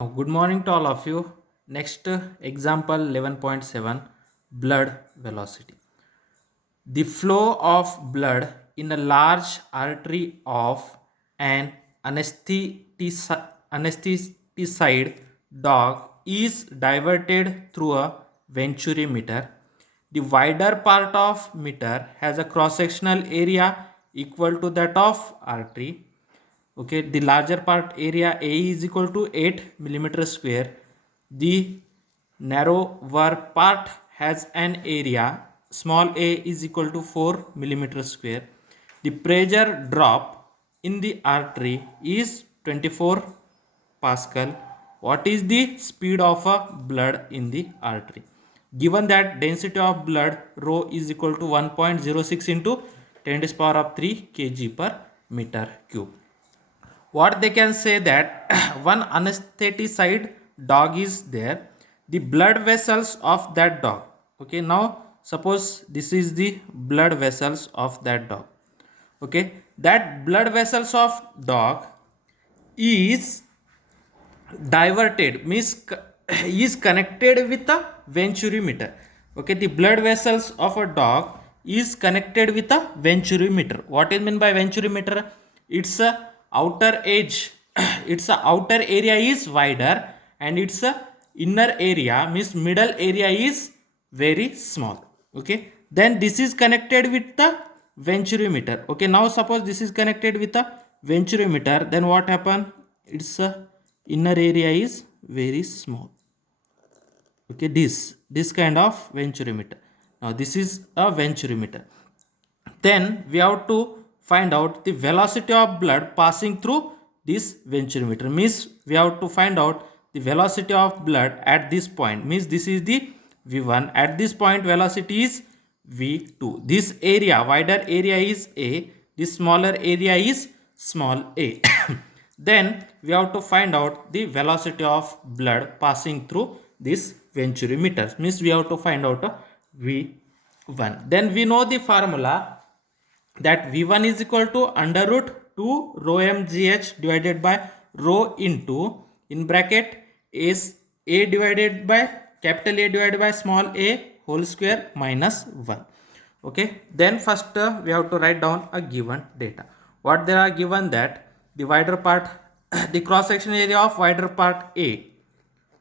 Good morning to all of you. Next example 11.7, blood velocity. The flow of blood in a large artery of an anesthetized dog is diverted through a venturi meter. The wider part of meter has a cross-sectional area equal to that of artery. Okay, the larger part area A is equal to 8 millimeter square. The narrower part has an area small a is equal to 4 millimeter square. The pressure drop in the artery is 24 pascal. What is the speed of a blood in the artery? Given that density of blood rho is equal to 1.06 into 10 to the power of 3 kg per meter cube. What they can say that one anesthetized dog is there, the blood vessels of that dog. Okay, now suppose this is the blood vessels of that dog. Okay, that blood vessels of dog is diverted, means is connected with a venturi meter. Okay, the blood vessels of a dog is connected with a venturi meter. What is meant by venturi meter? It's a outer edge its a outer area is wider and its a inner area means middle area is very small. Okay, then this is connected with the venturi meter. Okay, now suppose this is connected with a venturi meter, then what happen? Its a inner area is very small. Okay, this kind of venturimeter. Now this is a venturimeter. Then we have to find out the velocity of blood passing through this venturimeter. Means we have to find out the velocity of blood at this point. Means this is the v1. At this point velocity is v2. This area, wider area is a, this smaller area is small a. Then we have to find out the velocity of blood passing through this venturimeter. Means we have to find out v1. Then we know the formula that v1 is equal to under root 2 rho mgh divided by rho into in bracket is a divided by capital A divided by small a whole square minus 1. Okay, then first we have to write down a given data. What they are given that the wider part the cross section area of wider part A,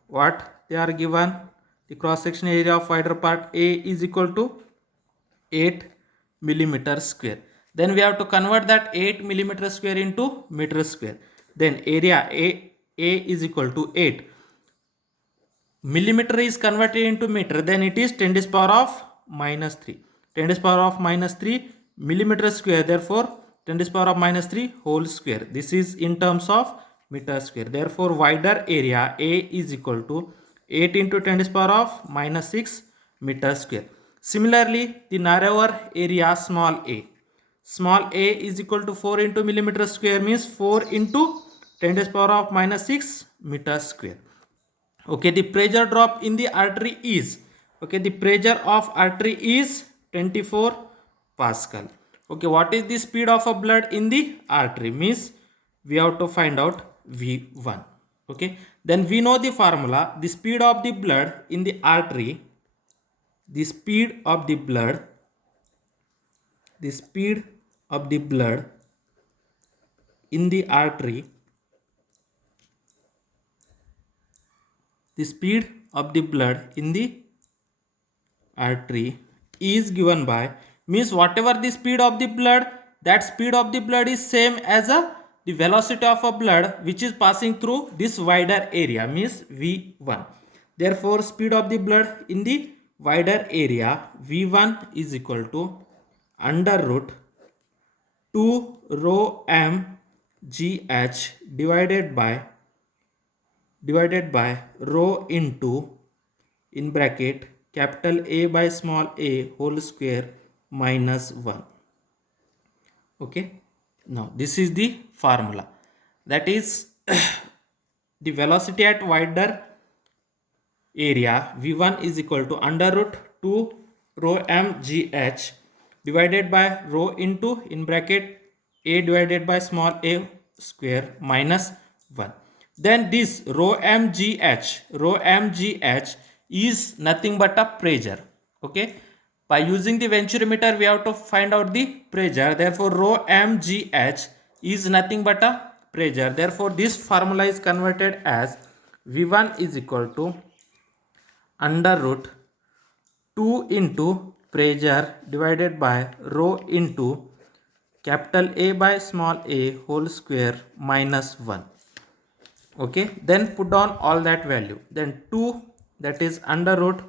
what they are given, the cross section area of wider part A is equal to 8 millimeter square. Then we have to convert that 8 millimeter square into meter square. Then area A is equal to 8. Millimeter is converted into meter, then it is 10 to the power of minus 3. 10 to the power of minus 3 millimeter square, therefore 10 to the power of minus 3 whole square. This is in terms of meter square. Therefore wider area A is equal to 8 into 10 to the power of minus 6 meter square. Similarly, the narrower area small a is equal to 4 into millimeter square, means 4 into 10 to the power of minus 6 meter square. Okay, the pressure drop in the artery is, okay, the pressure of artery is 24 pascal. Okay, what is the speed of a blood in the artery? Means we have to find out v1. Okay, then we know the formula, the speed of the blood in the artery, the speed of the blood in the artery, the speed of the blood in the artery is given by, means whatever the speed of the blood, that speed of the blood is same as the velocity of a blood which is passing through this wider area, means v1. Therefore speed of the blood in the wider area v1 is equal to under root 2 rho m gh divided by rho into in bracket capital A by small a whole square minus 1. Okay, now this is the formula, that is the velocity at wider area v1 is equal to under root 2 rho m gh divided by rho into in bracket a divided by small a square minus 1. then this rho mgh is nothing but a pressure. Okay, by using the venturimeter we have to find out the pressure, therefore rho mgh is nothing but a pressure. Therefore this formula is converted as v1 is equal to under root 2 into pressure divided by rho into capital A by small a whole square minus 1. Okay, then put down all that value, then 2, that is under root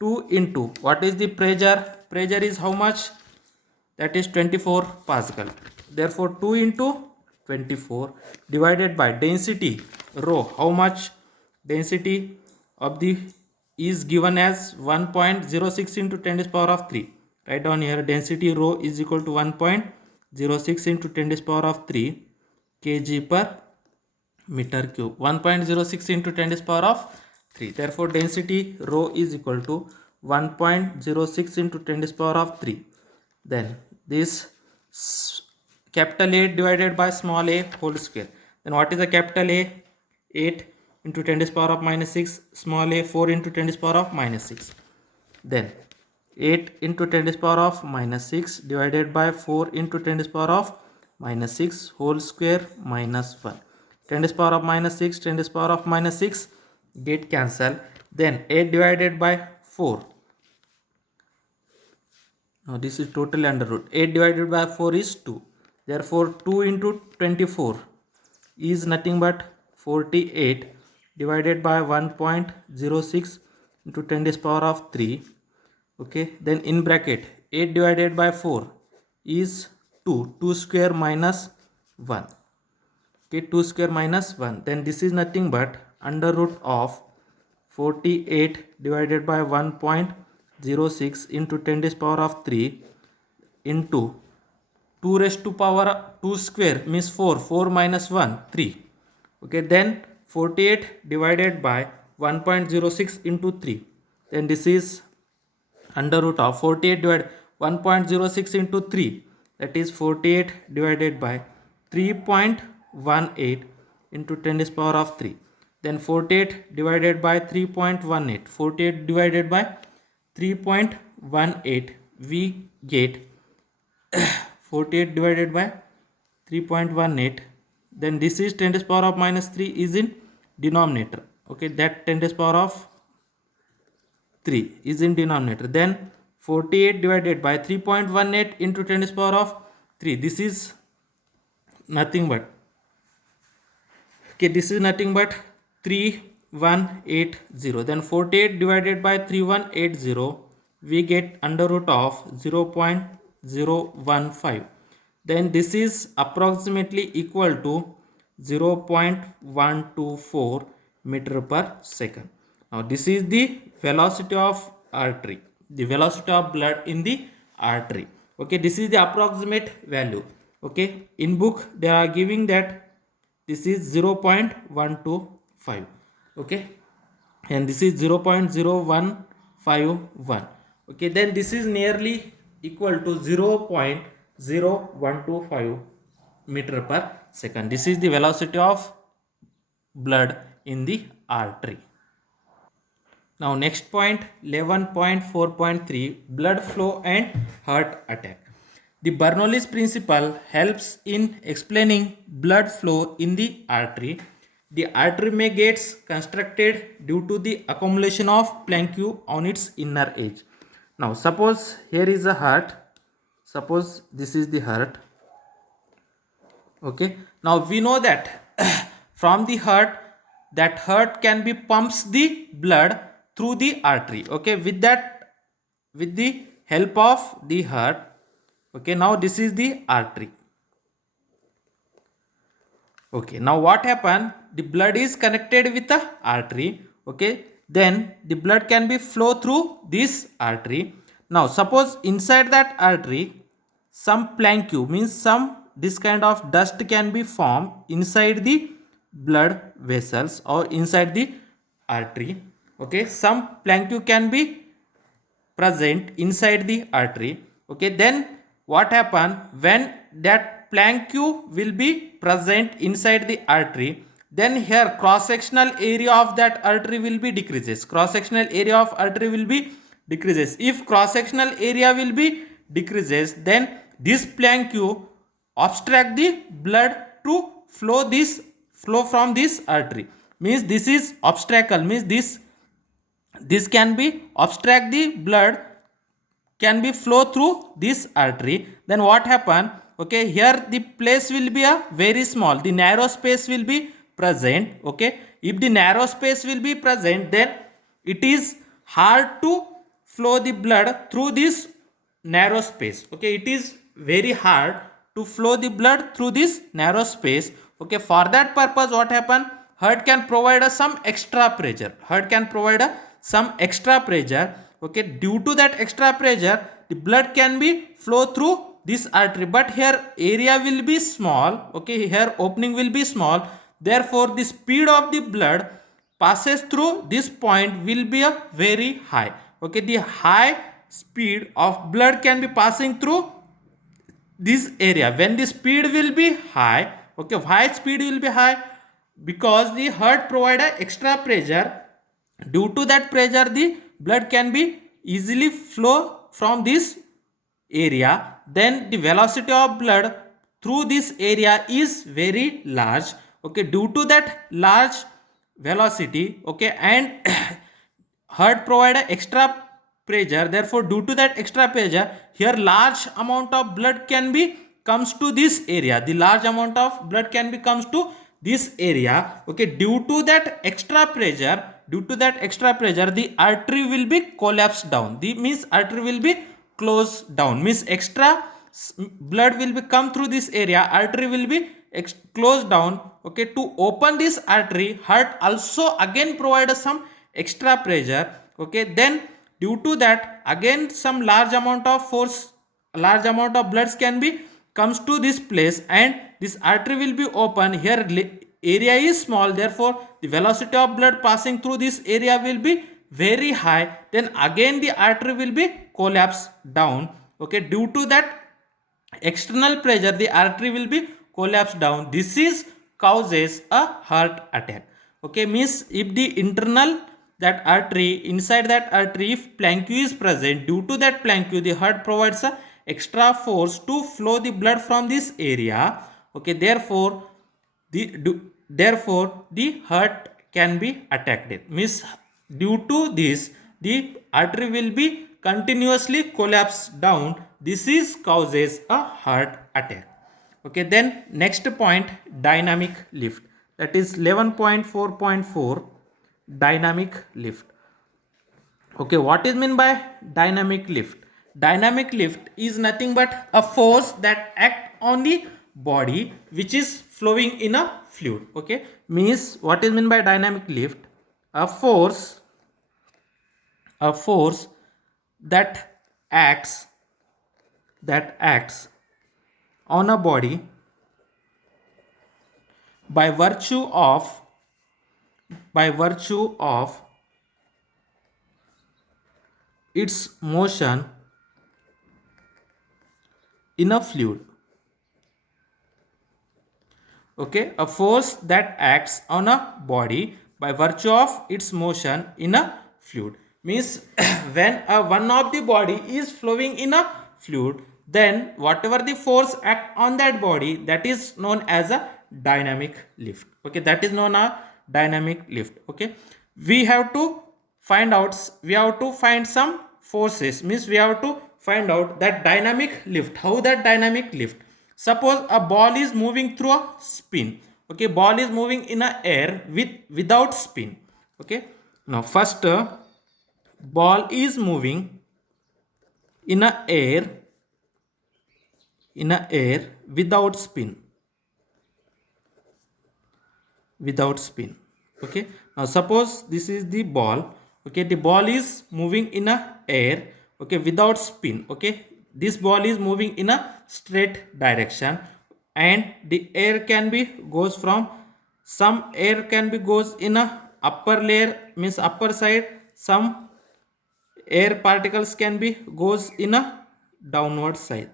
2 into what is the pressure is how much, that is 24 Pascal. Therefore 2 into 24 divided by density rho, how much density of the is given as 1.06 into 10 to the power of 3. Write down here, density rho is equal to 1.06 into 10 to the power of 3 kg per meter cube. 1.06 into 10 to the power of 3. Therefore density rho is equal to 1.06 into 10 to the power of 3. Then this capital A divided by small a whole square. Then what is the capital A? 8 into 10 to the power of minus 6. Small a 4 into 10 to the power of minus 6. Then 8 into 10 to the power of minus 6 divided by 4 into 10 to the power of minus 6 whole square minus 1. 10 to the power of minus 6, 10 to the power of minus 6 get cancel. Then 8 divided by 4. Now this is totally under root. 8 divided by 4 is 2. Therefore 2 into 24 is nothing but 48 divided by 1.06 into 10 to the power of 3. Okay, then in bracket 8 divided by 4 is 2. 2 square minus 1. Okay, 2 square minus 1. Then this is nothing but under root of 48 divided by 1.06 into 10 to the power of 3 into 2 raised to power 2 square means 4. 4 minus 1, 3. Okay, then 48 divided by 1.06 into 3. Then this is under root of 48 divided 1.06 into 3, that is 48 divided by 3.18 into 10 to the power of 3. Then 48 divided by 3.18, 48 divided by 3.18, we get 48 divided by 3.18. Then this is 10 to the power of minus 3 is in denominator. Okay, that 10 to the power of 3 is in denominator. Then 48 divided by 3.18 into 10 to the power of 3. This is nothing but, okay, this is nothing but 3180. Then 48 divided by 3180, we get under root of 0.015. Then this is approximately equal to 0.124 meter per second. Now this is the velocity of artery, the velocity of blood in the artery. Okay, this is the approximate value. Okay, in book they are giving that this is 0.125. Okay, and this is 0.0151. Okay, then this is nearly equal to 0.0125 meter per second. This is the velocity of blood in the artery. Now next point, 11.4.3, blood flow and heart attack. The Bernoulli's principle helps in explaining blood flow in the artery. The artery may gets constructed due to the accumulation of plaque on its inner edge. Now suppose here is a heart. Suppose this is the heart. Okay. Now we know that from the heart, that heart can be pumps the blood through the artery. Okay, with that, with the help of the heart. Okay, now this is the artery. Okay, now what happened? The blood is connected with the artery. Okay, then the blood can be flow through this artery. Now suppose inside that artery some plaque means some this kind of dust can be formed inside the blood vessels or inside the artery. Okay, some plaque can be present inside the artery. Okay, then what happen when that plaque will be present inside the artery, then here cross sectional area of that artery will be decreases. Cross sectional area of artery will be decreases. If cross sectional area will be decreases, then this plank obstruct the blood to flow from this artery. Means this is obstacle, means this can be obstruct the blood can be flow through this artery. Then what happen? Okay, here the place will be a very small, the narrow space will be present. Okay, if the narrow space will be present, then it is hard to flow the blood through this narrow space. Okay, it is very hard to flow the blood through this narrow space. Okay, for that purpose what happen? Heart can provide us some extra pressure. Heart can provide some extra pressure. Okay, due to that extra pressure, the blood can be flow through this artery, but here area will be small. Okay, here opening will be small, therefore the speed of the blood passes through this point will be a very high. Okay, the high speed of blood can be passing through this area. When the speed will be high, okay, why speed will be high? Because the heart provide a extra pressure. Due to that pressure, the blood can be easily flow from this area. Then the velocity of blood through this area is very large. Okay, due to that large velocity, okay, and heart provide a extra pressure, therefore due to that extra pressure, here large amount of blood can be comes to this area. The large amount of blood can be comes to this area. Okay, due to that extra pressure, the artery will be collapsed down. The means artery will be closed down, means extra blood will be come through this area, artery will be closed down. Okay, to open this artery, heart also again provide some extra pressure. Okay, then due to that again some large amount of force, large amount of bloods can be comes to this place, and this artery will be open. Here area is small, therefore the velocity of blood passing through this area will be very high. Then again the artery will be collapsed down. Okay, due to that external pressure, the artery will be collapsed down. This is causes a heart attack. Okay, means if the internal that artery, inside that artery, if plank is present, due to that plank the heart provides a extra force to flow the blood from this area. Okay, therefore the heart can be attacked. Means due to this the artery will be continuously collapsed down. This is causes a heart attack. Okay, then next point, dynamic lift, that is 11.4.4 dynamic lift. Okay, what is meant by dynamic lift? Dynamic lift is nothing but a force that act on the body which is flowing in a fluid. Okay, means what is meant by dynamic lift? A force that acts on a body by virtue of its motion in a fluid. Okay, a force that acts on a body by virtue of its motion in a fluid means when one of the body is flowing in a fluid, then whatever the force act on that body, that is known as a dynamic lift. Okay, that is known as dynamic lift. Okay, we have to find some forces, means we have to find out that dynamic lift. How that dynamic lift? Suppose a ball is moving through a spin. Okay, ball is moving in a air without spin. Okay, now first ball is moving in a air without spin. Okay, now suppose this is the ball. Okay, the ball is moving in a air, okay, without spin. Okay, this ball is moving in a straight direction, and the air can be goes from some air can be goes in a upper layer, means upper side, some air particles can be goes in a downward side.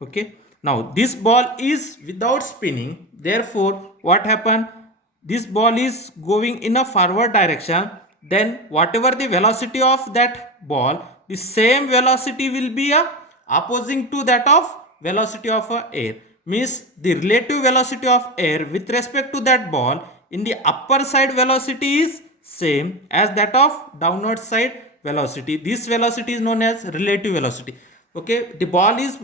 Okay, now this ball is without spinning, therefore what happened? this ball is going in a forward direction, then whatever the velocity of that ball, the same velocity will be a opposing to that of velocity of a air. Means the relative velocity of air with respect to that ball in the upper side velocity is same as that of downward side velocity. This velocity is known as relative velocity. Okay, the ball is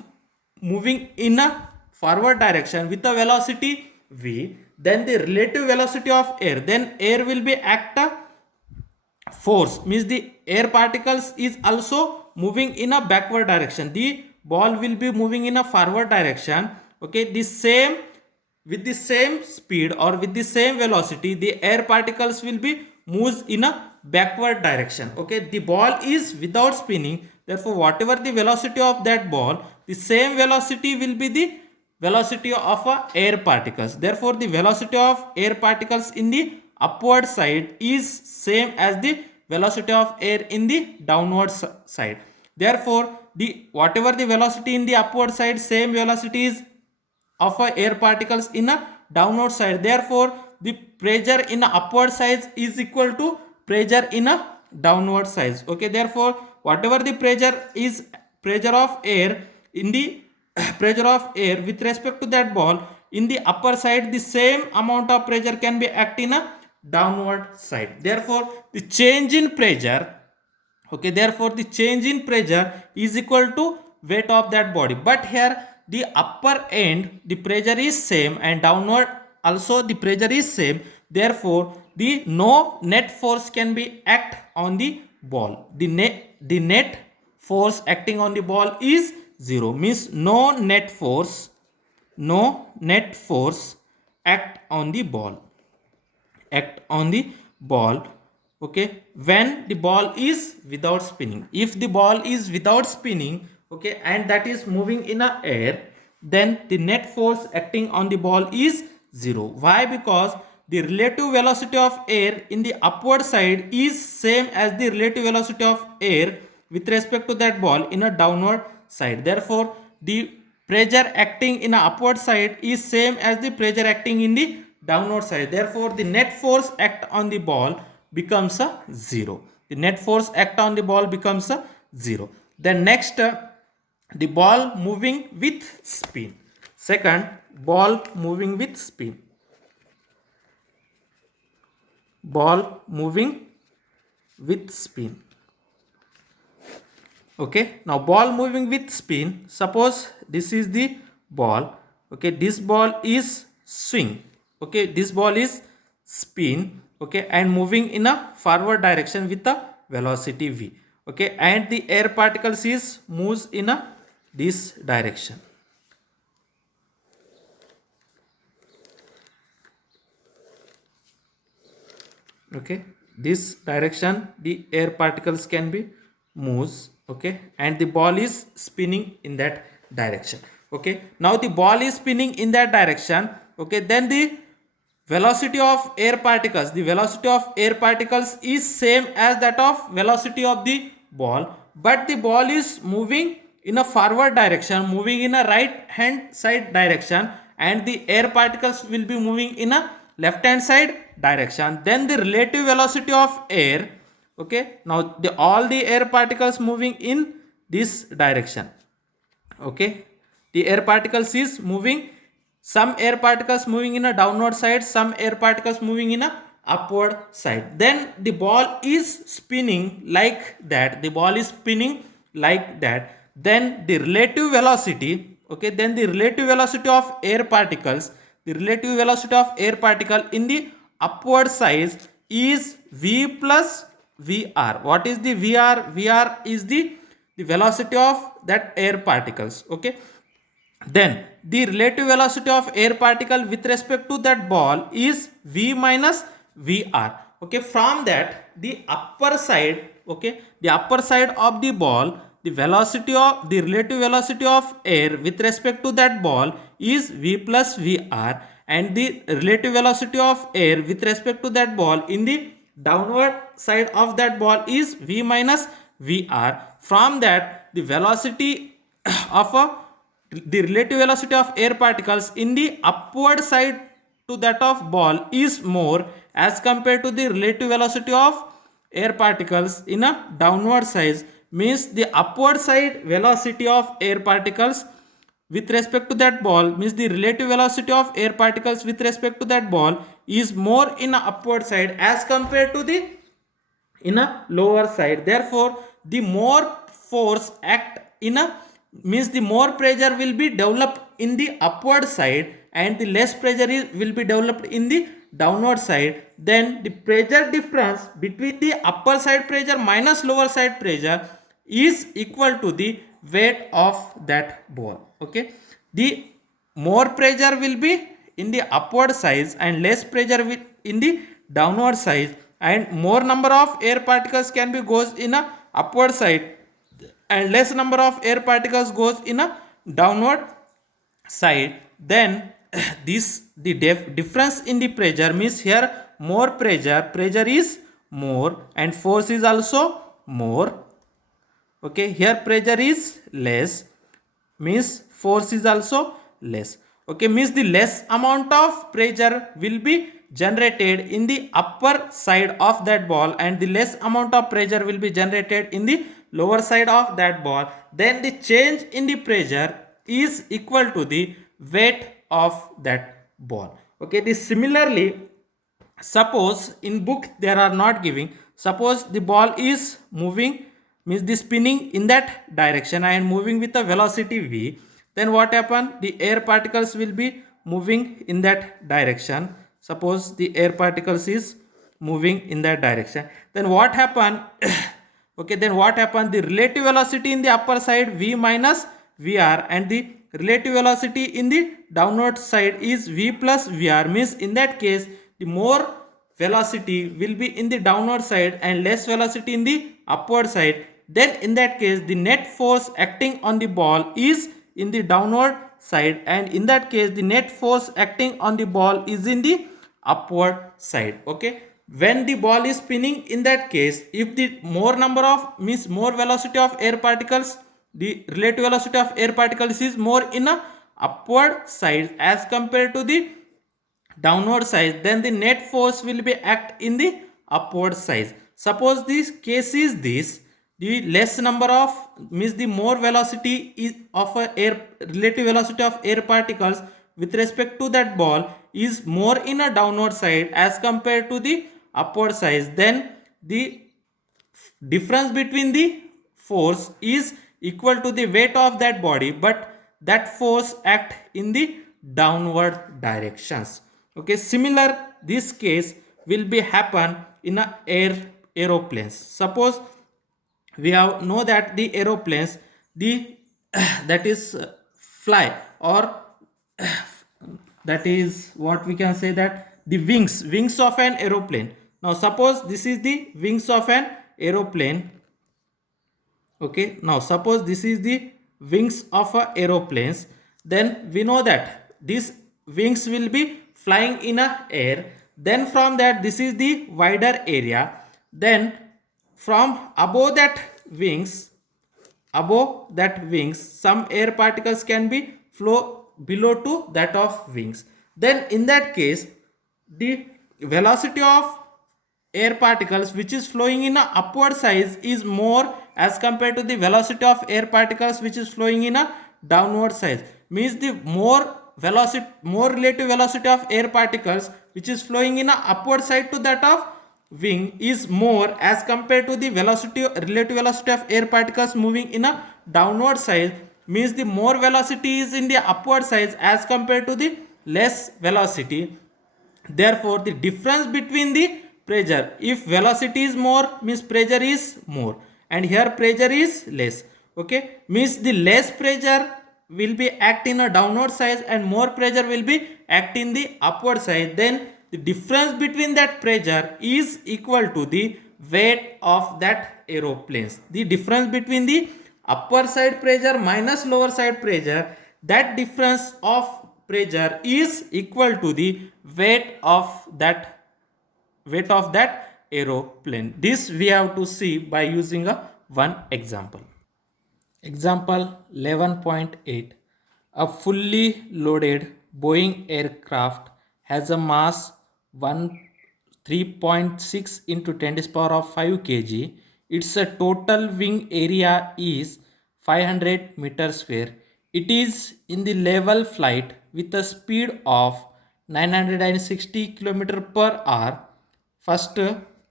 moving in a forward direction with a velocity v, then the relative velocity of air, then air will be act a force, means the air particles is also moving in a backward direction, the ball will be moving in a forward direction. Okay, the same, with the same speed or with the same velocity, the air particles will be moves in a backward direction. Okay, the ball is without spinning, therefore whatever the velocity of that ball, the same velocity will be the velocity of air particles. Therefore the velocity of air particles in the upward side is same as the velocity of air in the downward side. Therefore the whatever the velocity in the upward side, same velocity is of air particles in a downward side. Therefore the pressure in a upward side is equal to pressure in a downward side. Okay, therefore whatever the pressure is, pressure of air in the pressure of air with respect to that ball in the upper side, the same amount of pressure can be act in a downward side. Therefore the change in pressure, okay, therefore the change in pressure is equal to weight of that body. But here the upper end the pressure is same and downward also the pressure is same, therefore the no net force can be act on the ball. The net force acting on the ball is 0, means no net force act on the ball. Okay, when the ball is without spinning. If the ball is without spinning, okay, and that is moving in a air, then the net force acting on the ball is 0. Why? Because the relative velocity of air in the upward side is same as the relative velocity of air with respect to that ball in a downward side. Therefore the pressure acting in a upward side is same as the pressure acting in the downward side. Therefore the net force act on the ball becomes a 0. The net force act on the ball becomes a 0. Then next, the ball moving with spin. Second, ball moving with spin. Ball moving with spin. Okay, now ball moving with spin. Suppose this is the ball. Okay, this ball is swing. Okay, this ball is spin. Okay, and moving in a forward direction with a velocity v. Okay, and the air particles is moves in a this direction. Okay, this direction the air particles can be moves. Okay, and the ball is spinning in that direction. Okay, now the ball is spinning in that direction. Okay, then the velocity of air particles, the velocity of air particles is same as that of velocity of the ball, but the ball is moving in a forward direction, moving in a right hand side direction, and the air particles will be moving in a left hand side direction. Then the relative velocity of air, okay, now all the air particles moving in this direction. Okay, the air particles is moving, some air particles moving in a downward side, some air particles moving in a upward side. Then the ball is spinning like that, the ball is spinning like that. Then the relative velocity, okay, then the relative velocity of air particles, the relative velocity of air particle in the upward side is v plus vr. What is the vr? Vr is the velocity of that air particles. Okay, then the relative velocity of air particle with respect to that ball is v minus vr. Okay, from that the upper side, okay, the upper side of the ball, the velocity of the relative velocity of air with respect to that ball is v plus vr, and the relative velocity of air with respect to that ball in the downward side of that ball is v minus vr. From that the velocity of the relative velocity of air particles in the upward side to that of ball is more as compared to the relative velocity of air particles in a downward size, means the upward side velocity of air particles with respect to that ball, means the relative velocity of air particles with respect to that ball is more in a upward side as compared to the in a lower side. Therefore the more force act in a, means the more pressure will be developed in the upward side and the less pressure will be developed in the downward side. Then the pressure difference between the upper side pressure minus lower side pressure is equal to the weight of that ball. Okay, the more pressure will be in the upward side and less pressure will in the downward side, and more number of air particles can be goes in a upward side and less number of air particles goes in a downward side, then this the difference in the pressure, means here more pressure is more and force is also more. Okay, here pressure is less, means force is also less. Okay, means the less amount of pressure will be generated in the upper side of that ball and the less amount of pressure will be generated in the lower side of that ball. Then the change in the pressure is equal to the weight of that ball. Okay, this similarly, suppose in book there are not giving, suppose the ball is moving, means the spinning in that direction and moving with a velocity v, then what happen, the air particles will be moving in that direction. Suppose the air particles is moving in that direction, then what happen okay, then what happen, the relative velocity in the upper side v minus vr and the relative velocity in the downward side is v plus vr, means in that case the more velocity will be in the downward side and less velocity in the upward side. Then in that case the net force acting on the ball is in the downward side, and in that case the net force acting on the ball is in the upward side. Okay, when the ball is spinning, in that case if the more number of, means more velocity of air particles, the relative velocity of air particles is more in a upward side as compared to the downward side, then the net force will be act in the upward side. Suppose this case is this, the less number of, means the more velocity is of a air, relative velocity of air particles with respect to that ball is more in a downward side as compared to the upward side, then the difference between the force is equal to the weight of that body, but that force act in the downward directions. Okay, similar this case will be happen in a aeroplanes. Suppose we have know that the aeroplanes, the that is fly, or that is what we can say, that the wings of an aeroplane. Now suppose this is the wings of an aeroplane. Okay, now suppose this is the wings of a aeroplanes, then we know that these wings will be flying in a air, then from that this is the wider area, then from above that wings some air particles can be flow below to that of wings, then in that case the velocity of air particles which is flowing in a upward side is more as compared to the velocity of air particles which is flowing in a downward side, means the more relative velocity of air particles which is flowing in a upward side to that of wing is more as compared to the relative velocity of air particles moving in a downward side, means the more velocity is in the upward side as compared to the less velocity. Therefore the difference between the pressure, if velocity is more, means pressure is more, and here pressure is less. Okay, means the less pressure will be act in a downward side and more pressure will be act in the upward side, then the difference between that pressure is equal to the weight of that aeroplanes. The difference between the upper side pressure minus lower side pressure, that difference of pressure is equal to the weight of that aeroplane. This we have to see by using a one example. Example 11.8. A fully loaded Boeing aircraft has a mass 1 3.6 into 10 to the power of 5 kg. Its total wing area is 500 meter square. It is in the level flight with a speed of 960 km per hour. First,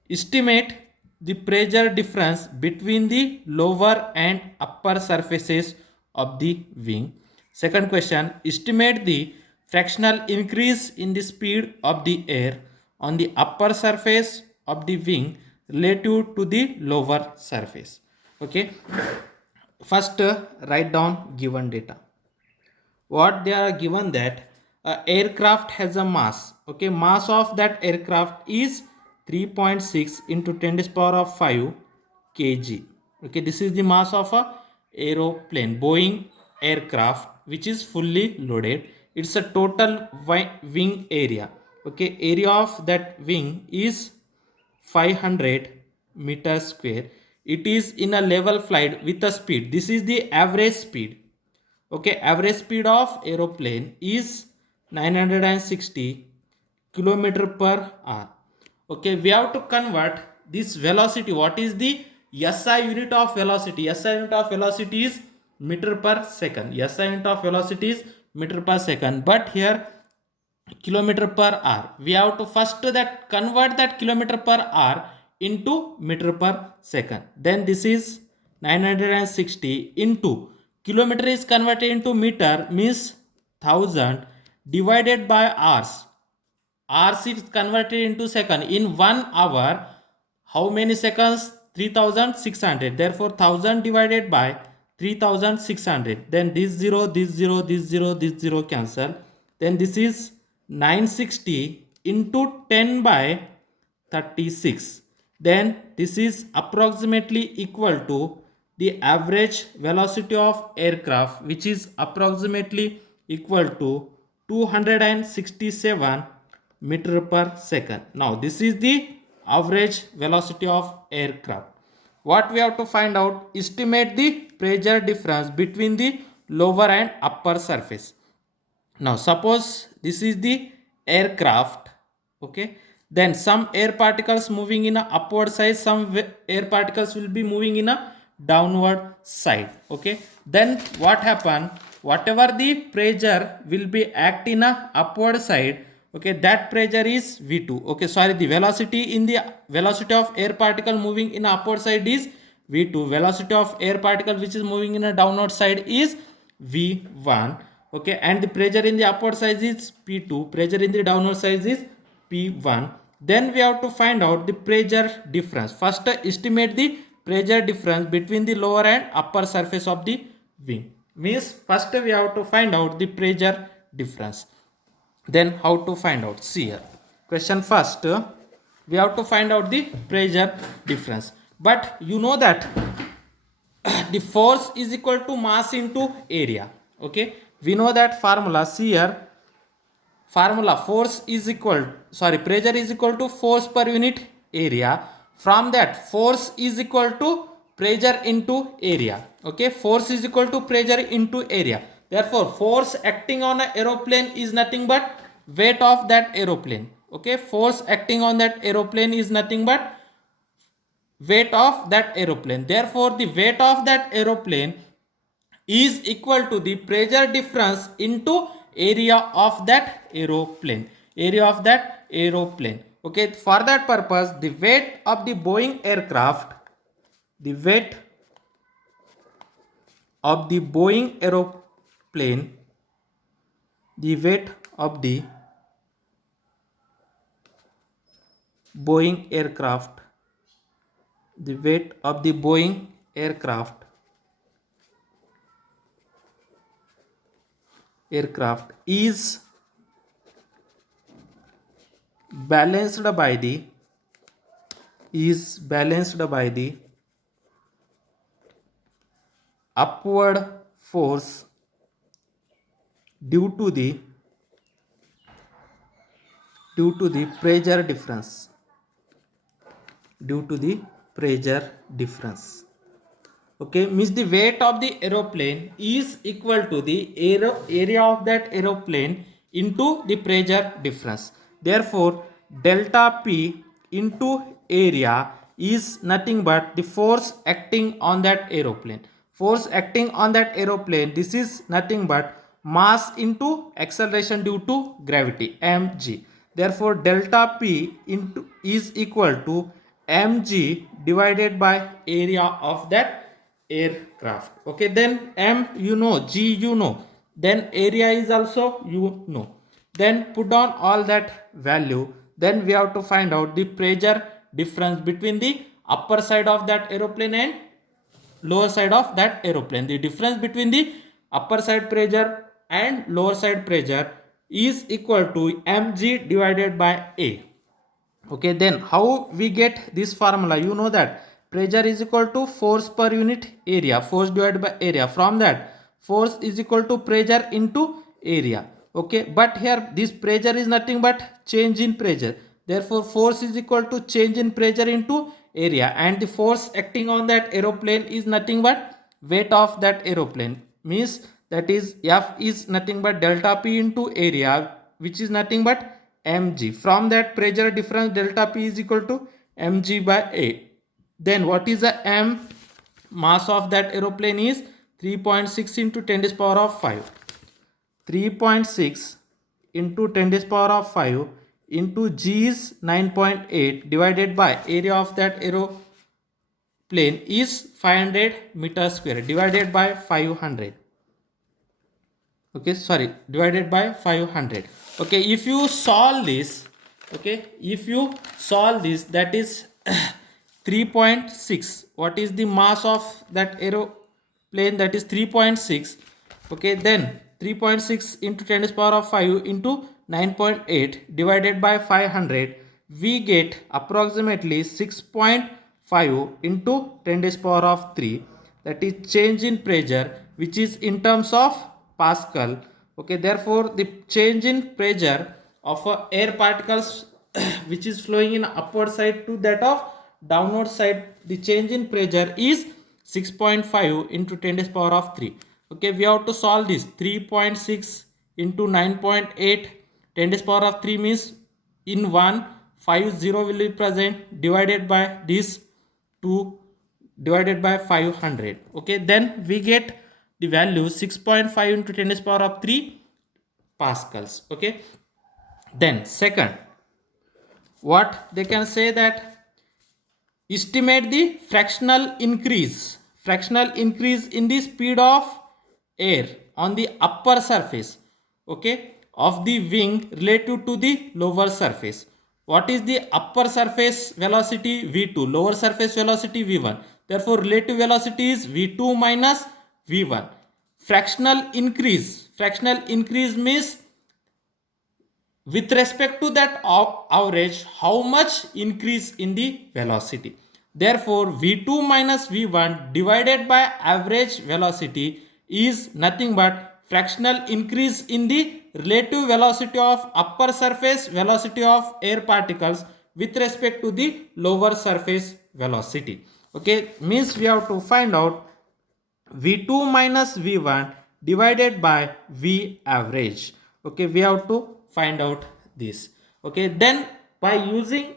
estimate the pressure difference between the lower and upper surfaces of the wing. Second question, estimate the fractional increase in the speed of the air on the upper surface of the wing relative to the lower surface. Okay, first write down given data. What they are given that aircraft has a mass. Okay, mass of that aircraft is 3.6 into 10 to the power of 5 kg. Okay, this is the mass of a aeroplane, Boeing aircraft, which is fully loaded. It's a total wing area. Okay, area of that wing is 500 meters square. It is in a level flight with a speed. This is the average speed. Okay, average speed of aeroplane is 960 kilometer per hour. Okay, we have to convert this velocity. What is the SI unit of velocity? SI unit of velocity is meter per second. SI unit of velocity is meter per second. But here kilometer per hour. We have to first that convert that kilometer per hour into meter per second. Then this is 960 into kilometer is converted into meter means 1000 divided by hours. Hours is converted into second. In 1 hour, how many seconds? 3600. Therefore, 1000 divided by 3600. Then this 0, this 0, this 0, this 0 cancel. Then this is 960 into 10 by 36. Then this is approximately equal to the average velocity of aircraft, which is approximately equal to 267 meter per second. Now this is the average velocity of aircraft. What we have to find out, estimate the pressure difference between the lower and upper surface. Now suppose this is the aircraft. Okay, then some air particles moving in a upward side, some air particles will be moving in a downward side. Okay, then what happen, whatever the pressure will be act in a upward side, okay, that pressure is V2. Okay, sorry, the velocity in the velocity of air particle moving in a upward side is V2. Velocity of air particle which is moving in a downward side is V1. Okay, and the pressure in the upward side is P2. Pressure in the downward side is P1. Then we have to find out the pressure difference. First, estimate the pressure difference between the lower and upper surface of the wing. Means first we have to find out the pressure difference. Then how to find out? See here. Question first, we have to find out the pressure difference. But you know that the force is equal to mass into area. Okay, we know that formula. See here, formula, force is equal, sorry, pressure is equal to force per unit area. From that, force is equal to pressure into area. Okay, force is equal to pressure into area. Therefore, force acting on an aeroplane is nothing but weight of that aeroplane. Okay, force acting on that aeroplane is nothing but weight of that aeroplane. Therefore, the weight of that aeroplane is equal to the pressure difference into area of that aeroplane. Area of that aeroplane. Okay, for that purpose, the weight of the Boeing aircraft, the weight of the Boeing aeroplane, the weight of the Boeing aircraft, the weight of the Boeing aircraft is balanced by the upward force due to the pressure difference, okay, means the weight of the aeroplane is equal to the area of that aeroplane into the pressure difference. Therefore, delta P into area is nothing but the force acting on that aeroplane. Force acting on that aeroplane, this is nothing but mass into acceleration due to gravity, mg. Therefore, delta P into is equal to mg divided by area of that aircraft. Okay, then m you know, g you know, then area is also you know. Then put down all that value. Then we have to find out the pressure difference between the upper side of that aeroplane and lower side of that aeroplane. The difference between the upper side pressure and lower side pressure is equal to mg divided by a. Okay, then how we get this formula? You know that pressure is equal to force per unit area, force divided by area. From that, force is equal to pressure into area. Okay, but here this pressure is nothing but change in pressure. Therefore, force is equal to change in pressure into area, and the force acting on that aeroplane is nothing but weight of that aeroplane. Means that is F is nothing but delta P into area, which is nothing but mg. From that, pressure difference delta P is equal to mg by a. Then what is the m? Mass of that aeroplane is 3.6 into 10 to the power of 5. 3.6 into 10 to the power of 5 into g is 9.8 divided by area of that aeroplane is 500 meters square divided by 500. Okay, sorry, divided by 500. Okay, if you solve this, okay, if you solve this, that is 3.6. What is the mass of that aeroplane? That is 3.6. Okay, then 3.6 into 10 to the power of 5 into 9.8 divided by 500, we get approximately 6.5 into 10 to the power of 3. That is change in pressure, which is in terms of Pascal. Okay, therefore the change in pressure of air particles which is flowing in upward side to that of downward side, the change in pressure is 6.5 into 10 to the power of 3. Okay, we have to solve this. 3.6 into 9.8 10 to the power of 3 means in 1 5 0 will be present, divided by this 2 divided by 500. Okay, then we get the value 6.5 into 10 to the power of 3 pascals. Okay, then second, what they can say that estimate the fractional increase in the speed of air on the upper surface, okay, of the wing relative to the lower surface. What is the upper surface velocity? V2, lower surface velocity V1. Therefore, relative velocity is V2 minus V1. Fractional increase means with respect to that average, how much increase in the velocity. Therefore, V2 minus V1 divided by average velocity is nothing but fractional increase in the relative velocity of upper surface velocity of air particles with respect to the lower surface velocity. Okay, means we have to find out V2 minus V1 divided by V average. Okay, we have to find out this. Okay, then by using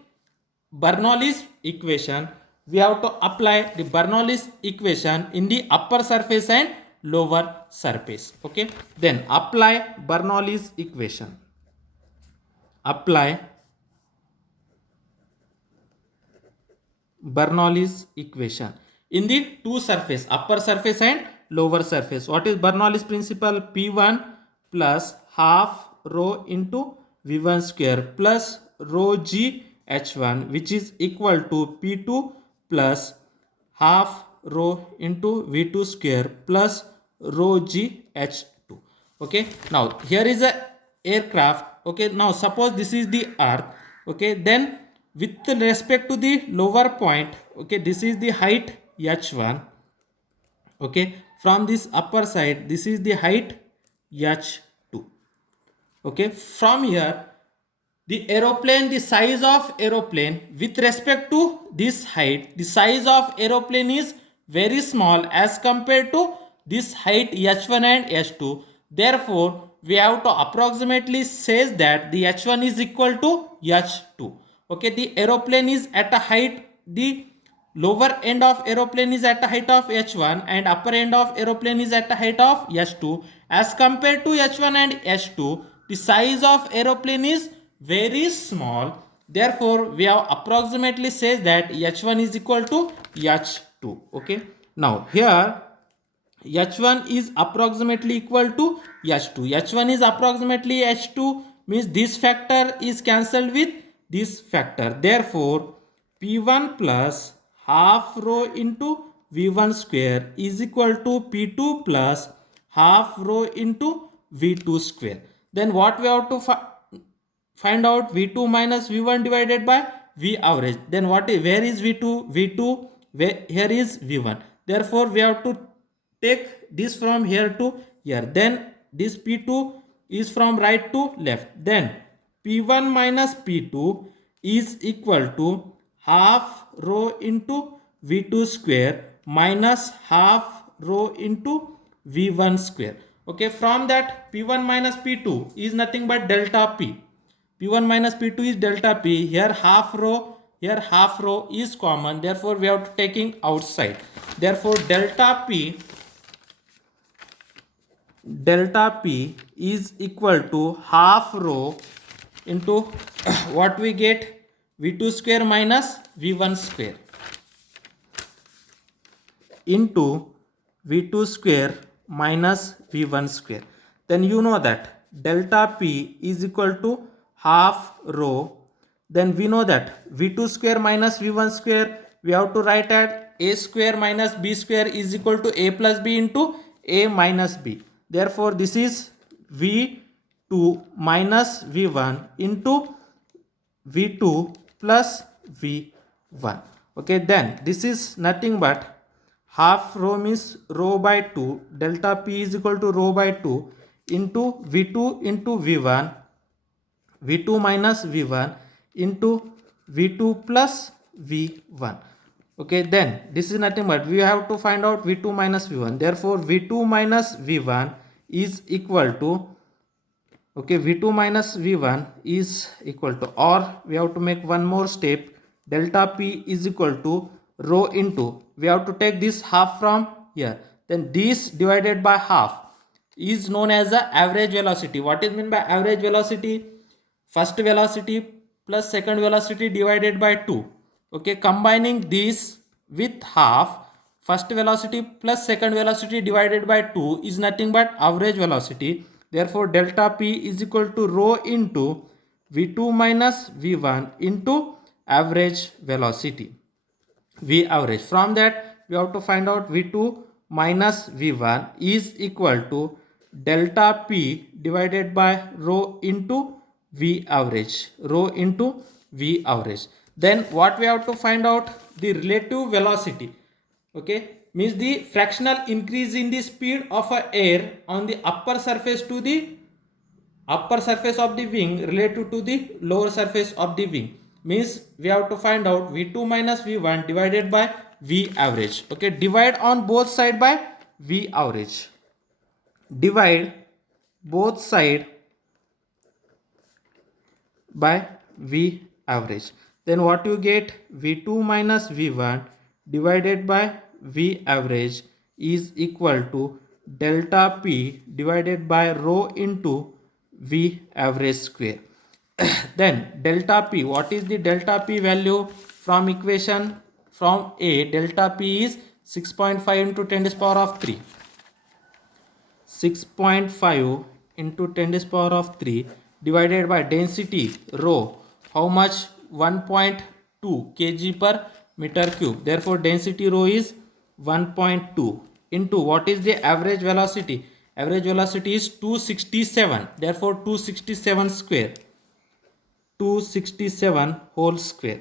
Bernoulli's equation, we have to apply the Bernoulli's equation in the upper surface and lower surface. Okay, then apply Bernoulli's equation. Apply Bernoulli's equation in the two surface, upper surface and lower surface. What is Bernoulli's principle? P1 plus half rho into V1 square plus rho g H1, which is equal to P2 plus half rho into V2 square plus rho g H2. Okay, now here is a aircraft. Okay, now suppose this is the earth. Okay, then with respect to the lower point, okay, this is the height h1. Okay, from this upper side, this is the height h2. Okay, from here the aeroplane, the size of aeroplane with respect to this height, the size of aeroplane is very small as compared to this height h1 and h2. Therefore, we have to approximately says that the h1 is equal to h2. Okay, the aeroplane is at a height, the lower end of aeroplane is at a height of h1 and upper end of aeroplane is at a height of h2. As compared to h1 and h2, the size of aeroplane is very small. Therefore we have approximately says that h1 is equal to h2. Okay, now here h1 is approximately equal to h2. h1 is approximately h2 means this factor is cancelled with this factor. Therefore p1 plus half rho into v1 square is equal to p2 plus half rho into v2 square. Then what we have to find out? v2 minus v1 divided by v average. Then what is, where is v2? v2 where, here is v1. Therefore we have to take this from here to here. Then this p2 is from right to left. Then p1 minus p2 is equal to half rho into v2 square minus half rho into v1 square. Okay, from that p1 minus p2 is nothing but delta p. p1 minus p2 is delta p. Here half row is common. Therefore we have to taking outside. Therefore delta p is equal to half rho into what we get, v2 square minus v1 square into v2 square minus v1 square. Then you know that delta p is equal to half rho. Then we know that v2 square minus v1 square we have to write at a square minus b square is equal to a plus b into a minus b. Therefore this is v2 minus v1 into v2 plus v1. Okay, then this is nothing but half rho means rho by 2, delta p is equal to rho by 2 into v2 into v1, v2 minus v1 into v2 plus v1. Okay, then this is nothing but we have to find out v2 minus v1. Therefore v2 minus v1 is equal to, okay, v2 minus v1 is equal to, or we have to make one more step, delta p is equal to rho into, we have to take this half from here, then this divided by half is known as the average velocity. What is meant by average velocity? First velocity plus second velocity divided by 2. Okay, combining this with half, first velocity plus second velocity divided by 2 is nothing but average velocity. Therefore delta p is equal to rho into v2 minus v1 into average velocity, v average. From that we have to find out v2 minus v1 is equal to delta p divided by rho into v average, rho into v average. Then what we have to find out? The relative velocity. Okay, means the fractional increase in the speed of a air on the upper surface to the upper surface of the wing relative to the lower surface of the wing. Means we have to find out v2 minus v1 divided by v average. Okay, divide on both side by v average, divide both side by v average. Then what you get? v2 minus v1 divided by v average is equal to delta p divided by rho into v average square. Then delta p, what is the delta p value? From equation from a, delta p is 6.5 into 10 to the power of 3, 6.5 into 10 to the power of 3 divided by density rho, how much? 1.2 kg per meter cube. Therefore density rho is 1.2 into what is the average velocity? Average velocity is 267. Therefore 267 square, 267 whole square.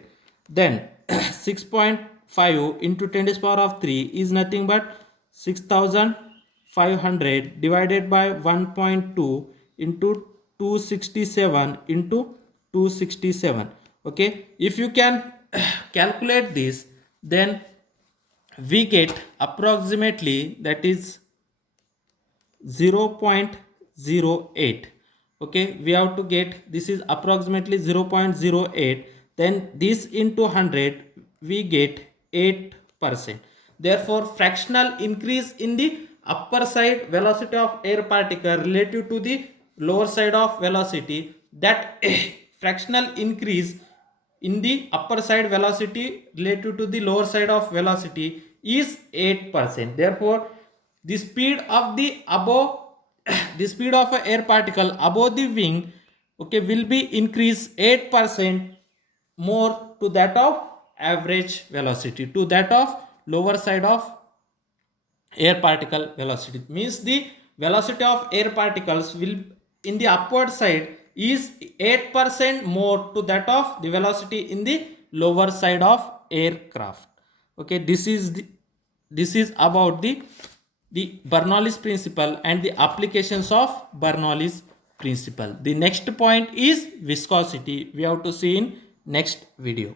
Then 6.5 into 10 to the power of 3 is nothing but 6500 divided by 1.2 into 267 into 267. Okay, if you can calculate this, then we get approximately, that is 0.3 0.08. Okay, we have to get this is approximately 0.08, then this into 100 we get 8%. Therefore fractional increase in the upper side velocity of air particle relative to the lower side of velocity, that fractional increase in the upper side velocity relative to the lower side of velocity is 8%. Therefore the speed of the above the speed of a air particle above the wing, okay, will be increased 8% more to that of average velocity, to that of lower side of air particle velocity. Means the velocity of air particles will in the upward side is 8% more to that of the velocity in the lower side of aircraft. Okay, this is about the Bernoulli's principle and the applications of Bernoulli's principle. The next point is viscosity. We have to see in next video.